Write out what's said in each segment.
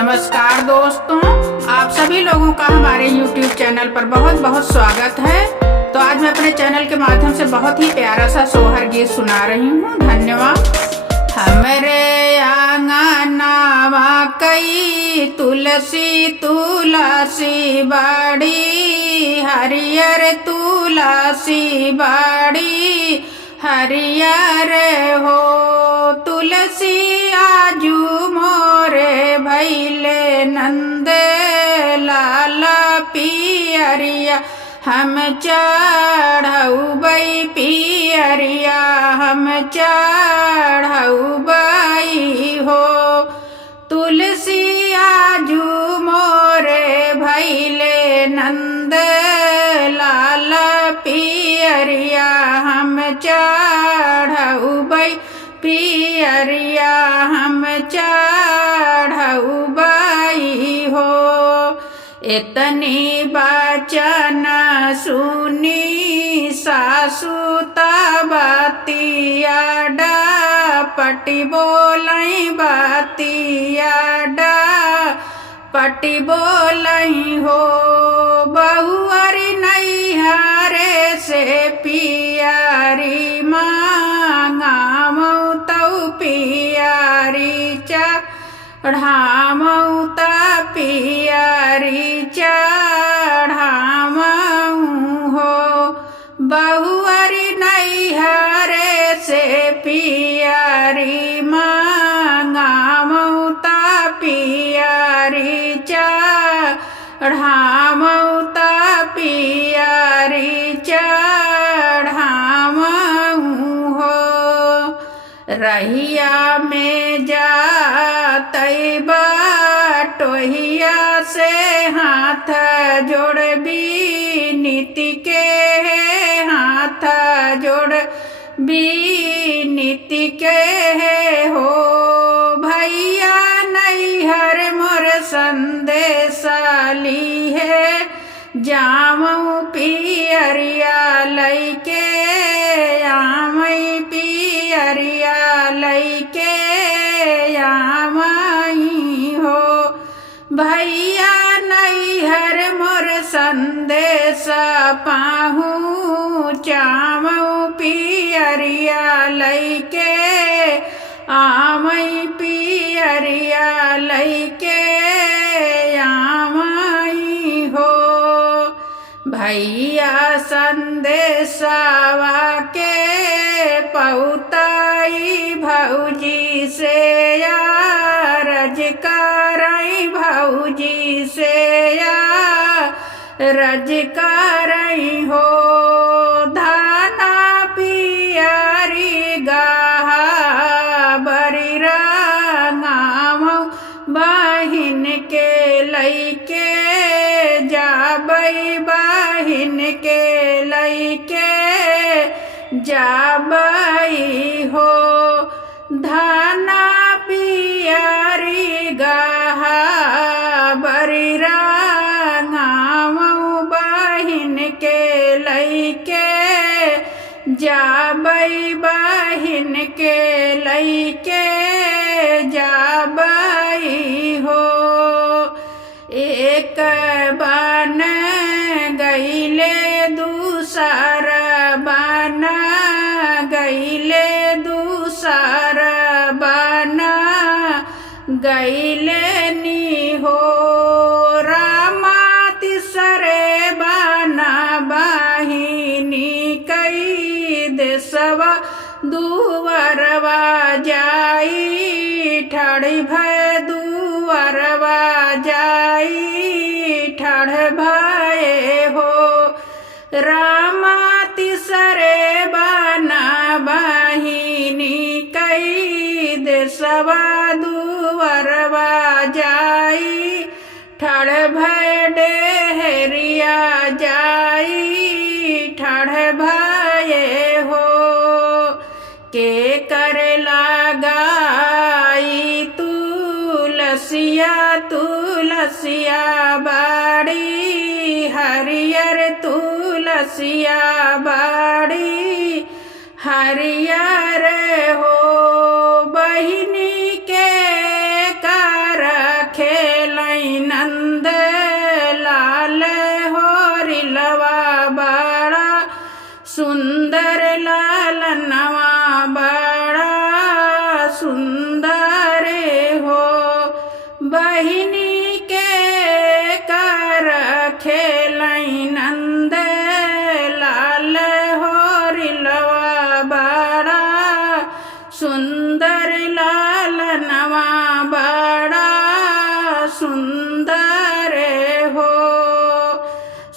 नमस्कार दोस्तों, आप सभी लोगों का हमारे YouTube चैनल पर बहुत बहुत स्वागत है। तो आज मैं अपने चैनल के माध्यम से बहुत ही प्यारा सा सोहर गीत सुना रही हूँ। धन्यवाद। हमरे आंगनवा कई तुलसी तुलसी बाड़ी, हरियर तुलसी बाड़ी हरियर हो। तुलसी आजू मोरे भैले नंद लाल पियरिया, हम चढ़ौबै पियरिया, हम चढ़ौबै हो। तुलसी आजू मोरे भैले नंद लाल पियरिया, हम चढ़ौबै पियरिया, हम चढ़ौबै हो। इतनी बचन सुनी सासु बतिया डपटी बोलै, बतिया डपटी बोलै हो। बहुअरी नैहरे से पियारी मांगामौ तौ पियारी चढ़ामौ त पियारी चढ़ामौ हो। बहुअरी नैहरे से पियारी मांगामौ त पियारी चढ़ामौ त पियारी चढ़ामौ हो। रहिया में जातै बटोहिया से हाथ जोड़बी, नीति के हाथ जोड़बी, नीति के हो। भैया नैहर मोर संदेशा ली है, जामौ पियरिया लैके आमै, पियरिया लैके आमै हो। भैया नैहर मोर संदेश पाहु, चामौ पियरिया लैके आमै, पियरिया लैके आमै हो। भैया संदेशवा के पौताई भौजी से अरज करै, भौजी से अरज करै हो। धाना पियरी गहा बरी रंगामौ, बहिन के लैके जाबै, बहिन के लैके जाबै हो। धाना पियरी गहा बरी रंगामौ, बहिन के लैके जाबै, बहिन के लैके जाबै हो। एक बन गईले दूसर बन गईले, दूसर बन गईले नी हो। रामा तिसरे बन बहिनी कई देशवा दुवरवा जाई, ठाड़ी भय दुवरवा जाई, ठाड़ भय हो। रामा तिसरे बना बहिनी कई देशवा दुवरवा जाई, ठाड़ भय डेहरिया जाई, ठाड़ भय हो। के कर लगाई तुलसिया, तुलसिया बाड़ी हरियर, तुलसिया बाड़ी हरियर हो। बहिनी के कर खेल नंद लाल होरिलवा बड़ा सुंदर लालनवा बड़ा सुंदर हो। बहिनी के कर खेलई नंद लाल होरिलवा बड़ा सुंदर लालनवा बड़ा सुंदर हो।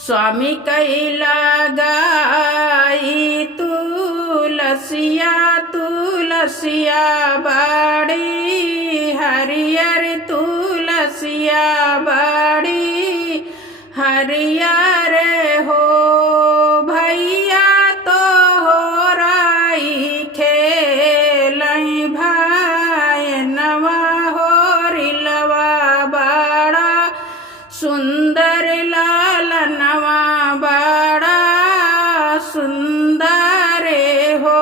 स्वामी कैला गाई तुलसिया तुलसिया बड़ी हरियर तुलसिया बड़ी हरियर हो। भैया तो हो राई खेलई भाई नवा होरिलवा बड़ा सुंदर लालनवा बड़ा सुंदर हो।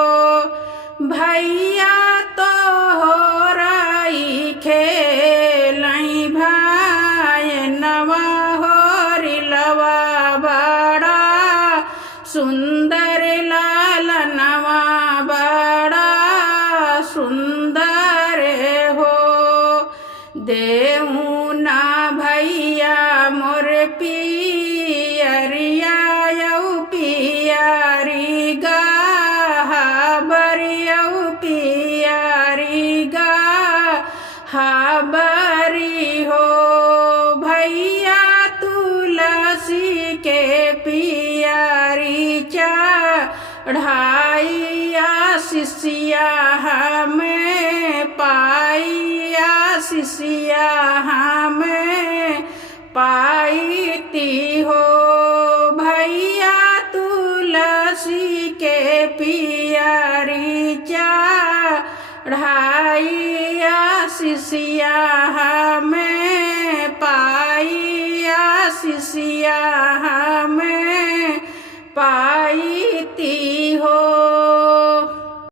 भैया तो हो राई खेलई भाई नवा होरिलवा बड़ा सुंदर लालनवा बड़ा सुंदर हो। देहू ना भैया मोर पियरिया यऊ पियारी गा हाबरियऊ पियारी गा हाबरी हो। भैया तुलसी के पियारी चढ़ाई आशीषिया हमें पाई आशीषिया हमें पाईती हो। भैया तुलसी के पियारी चढ़ाई आशीषिया हमें पाई आशीषिया हमें पाईती हो।